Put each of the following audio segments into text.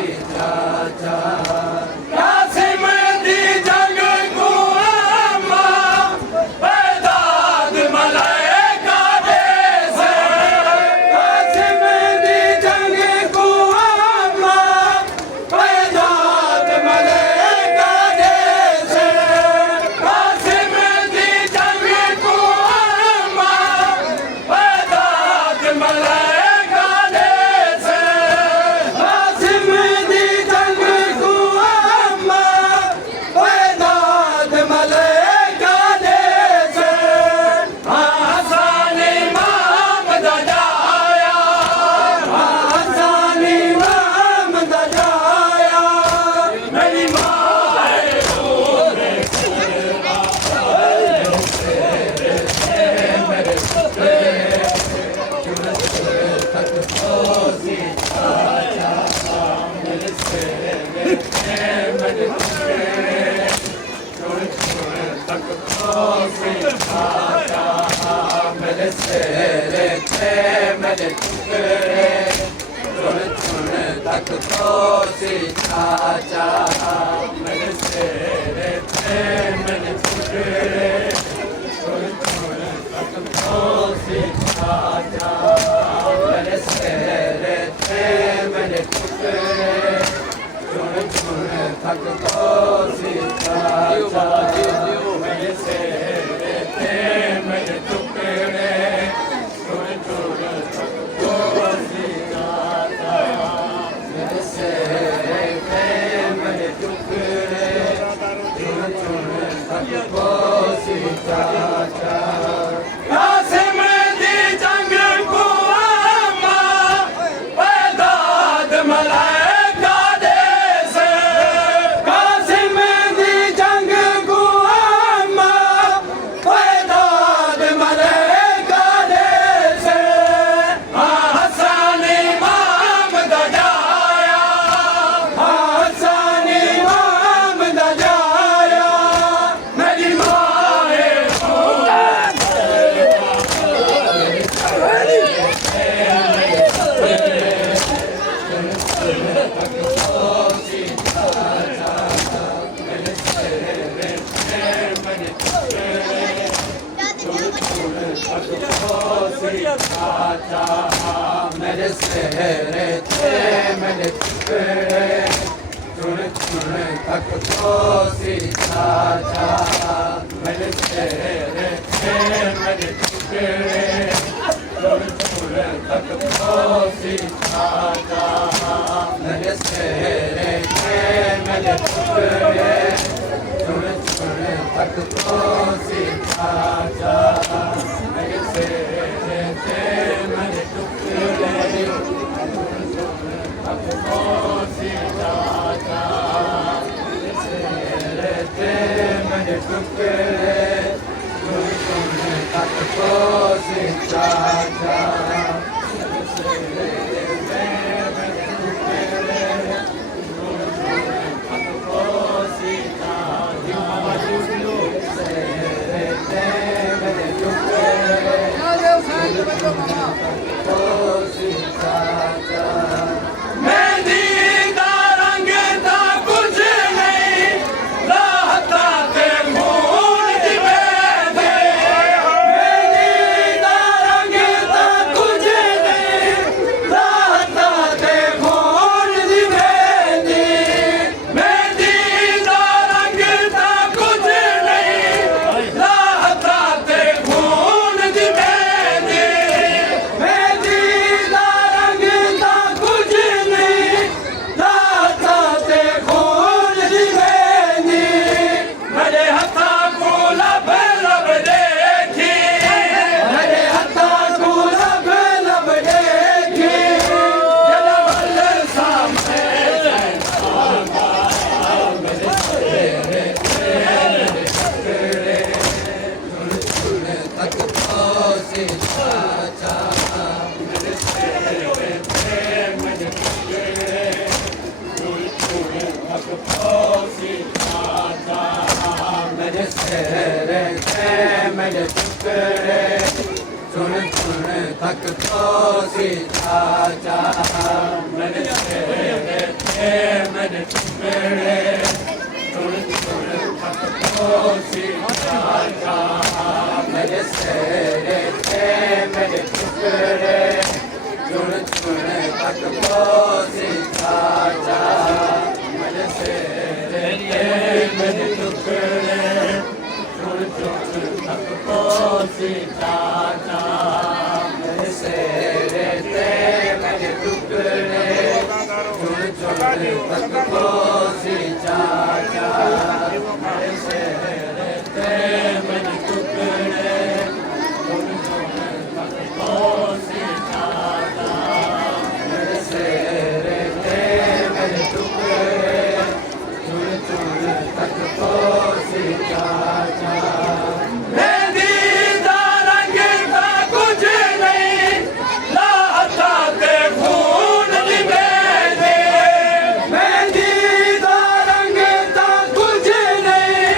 Thank you. सेरे थे मेरे टुकड़े चुन चुन तक तो सी चाचा मेरे सेरे थे मेरे टुकड़े चुन चुन तक तो सी चाचा मेरे सेरे थे मेरे टुकड़े चुन चुन तक तो सी चाचा मेरे सेरे थे मेरे टुकड़े चुन चुन तक तो सी चाचा मेरे सेरे थे मेरे टुकड़े चुन चुन तक तो सी चाचा मेरे सेरे थे मेरे टुकड़े चुन चुन तक तो सी चाचा मेरे सेरे थे मेरे टुकड़े चुन चुन तक तो सी चाचा मेरे सेरे थे मेरे टुकड़े चुन चुन तक तो सी चाचा मेरे सेरे थे मेरे टुकड़े तक तो सी चाचा मेरे सेरे थे मेरे टुकड़े चुन चुन तक तो सी चाचा मेरे सेरे थे मेरे टुकड़े चुन चुन तक तो सी चाचा सेरे थे मेरे टुकड़े मेहंदी दा रंग दा कुछ नहीं राहता ते खून दी मेहंदी मेहंदी दा रंग दा कुछ नहीं राहता ते खून दी मेहंदी मेहंदी दा रंग दा कुछ नहीं राहता ते खून दी मेहंदी मेहंदी दा रंग दा कुछ नहीं राहता ते खून दी मेहंदी मेरे हत्था को लब लब देखी मेरे हत्था को लब लब देखी जला वल सामने मेरे सेरे थे मेरे टुकड़े चुन चुन तक तो सी चाचा मेरे सेरे थे मेरे टुकड़े चुन चुन तक तो सी चाचा मेरे सेरे थे मेरे टुकड़े चुन चुन तक तो सी चाचा मेरे सेरे थे मेरे टुकड़े चुन चुन तक तो सी चाचा मेरे सेरे थे मेरे टुकड़े चुन चुन तक तो सी चाचा मेरे सेरे थे मेरे टुकड़े चुन चुन तक तो सी चाचा मेरे सेरे थे मेरे टुकड़े चुन चुन तक तो सी चाचा मेरे सेरे थे मेरे टुकड़े चुन चुन तक तो सी चाचा मेरे सेरे थे मेरे टुकड़े चुन चुन तक तो सी चाचा मेहंदी दा रंग दा कुछ नहीं राहता ते खून दी मेहंदी मेहंदी दा रंग दा कुछ नहीं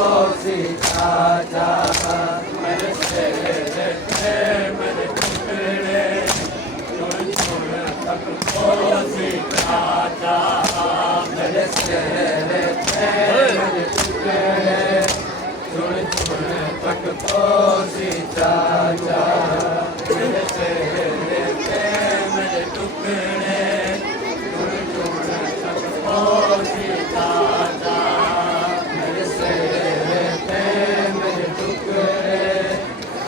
पोसी चाचा मेरे तेरे थे मेरे टुकड़े चुन चुन तक पोसी चाचा मेरे तेरे थे मेरे टुकड़े चुन चुन तक पोसी चाचा मेरे तेरे थे मेरे टुकड़े चुन चुन तक पोसी चाचा मेरे तेरे थे मेरे टुकड़े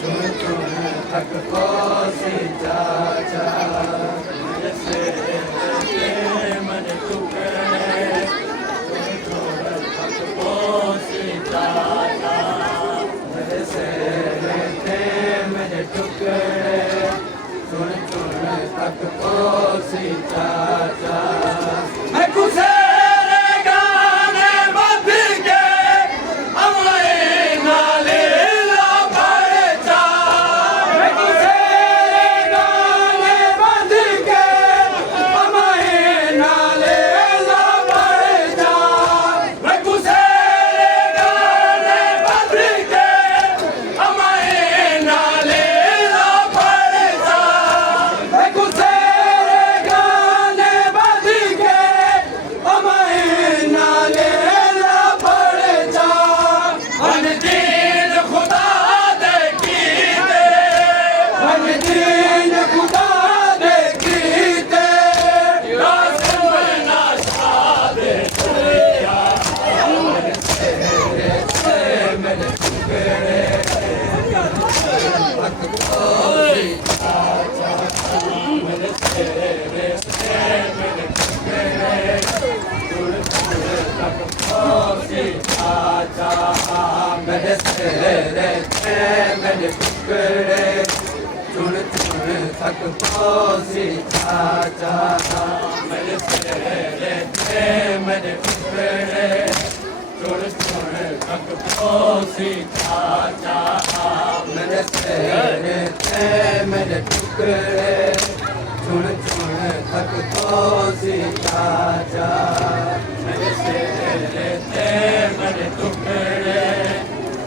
चुन चुन तक पोसी चाचा मेरे तेरे थे मेरे टुकड़े चुन चुन तक पोसी चाचा मेरे तेरे थे मेरे टुकड़े चुन चुन तक पोसी चाचा मैं कुसेरे गाने बंध के हमारे नाले ला पड़े चा मैं कुसेरे गाने बंध के हमारे नाले ला पड़े चा मैं कुसेरे गाने बंध के हमारे नाले ला पड़े चा मैं कुसेरे गाने बंध के हमारे नाले ला पड़े चा अनदीन खुदा दे कीते अनदीन खुदा दे कीते कासिम नाशा दे दुनिया मेरे तेरे से मेरे टुकड़े तक पोसी चाचा मेरे तेरे से मेरे टुकड़े चुन चुन तक पोसी चाचा मेरे तेरे थे मेरे टुकड़े चुन चुन तक पोसी चाचा मेरे तेरे थे मेरे टुकड़े चुन चुन तक पोसी चाचा मेरे तेरे थे मेरे टुकड़े चुन चुन तक पोसी चाचा मेरे तेरे थे मेरे टुकड़े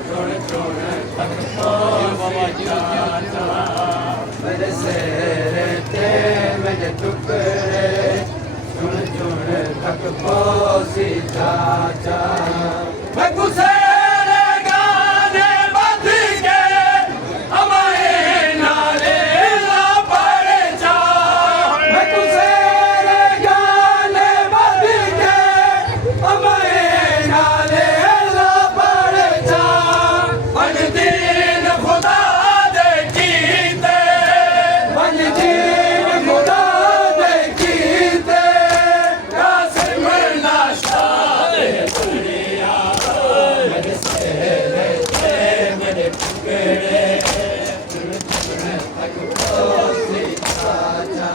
चुन चुन तक पोसी चाचा मेरे तेरे थे मेरे टुकड़े चुन चुन तक पोसी चाचा मैं कुसेरे गाने बंध के हमारे नाले ला पड़े चा मैं कुसेरे गाने बंध के हमारे नाले ला पड़े चा अनदीन खुदा दे कीते अनदीन खुदा दे कीते कासिम नाशा दे दुनिया मेरे तेरे थे मेरे टुकड़े चुन चुन तक पोसी चाचा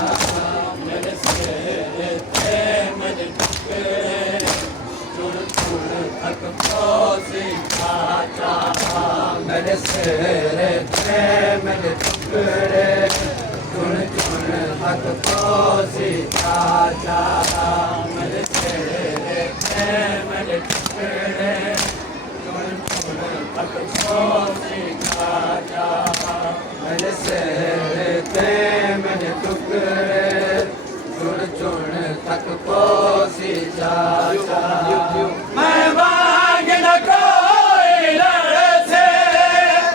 मेरे तेरे थे मेरे टुकड़े चुन चुन तक पोसी चाचा मेरे तेरे थे मेरे टुकड़े चुन चुन तक पोसी चाचा मेरे तेरे थे मेरे टुकड़े चुन चुन तक पोसी चाचा मेरे तेरे थे मेरे टुकड़े चुन चुन तक पोसी चाचा मैं मांग न कोई लड़े से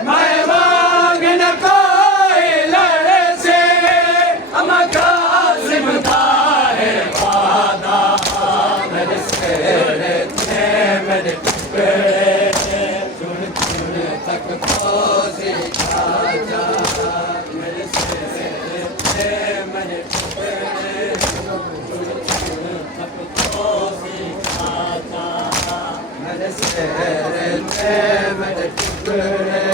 मैं मांग न कोई लड़े से हम कासिम था है वादा मेरे तेरे थे मेरे टुकड़े चुन चुन तक पोसी चाचा मेरे तेरे थे मेरे टुकड़े चुन चुन तक पोसी चाचा मेरे तेरे थे मेरे टुकड़े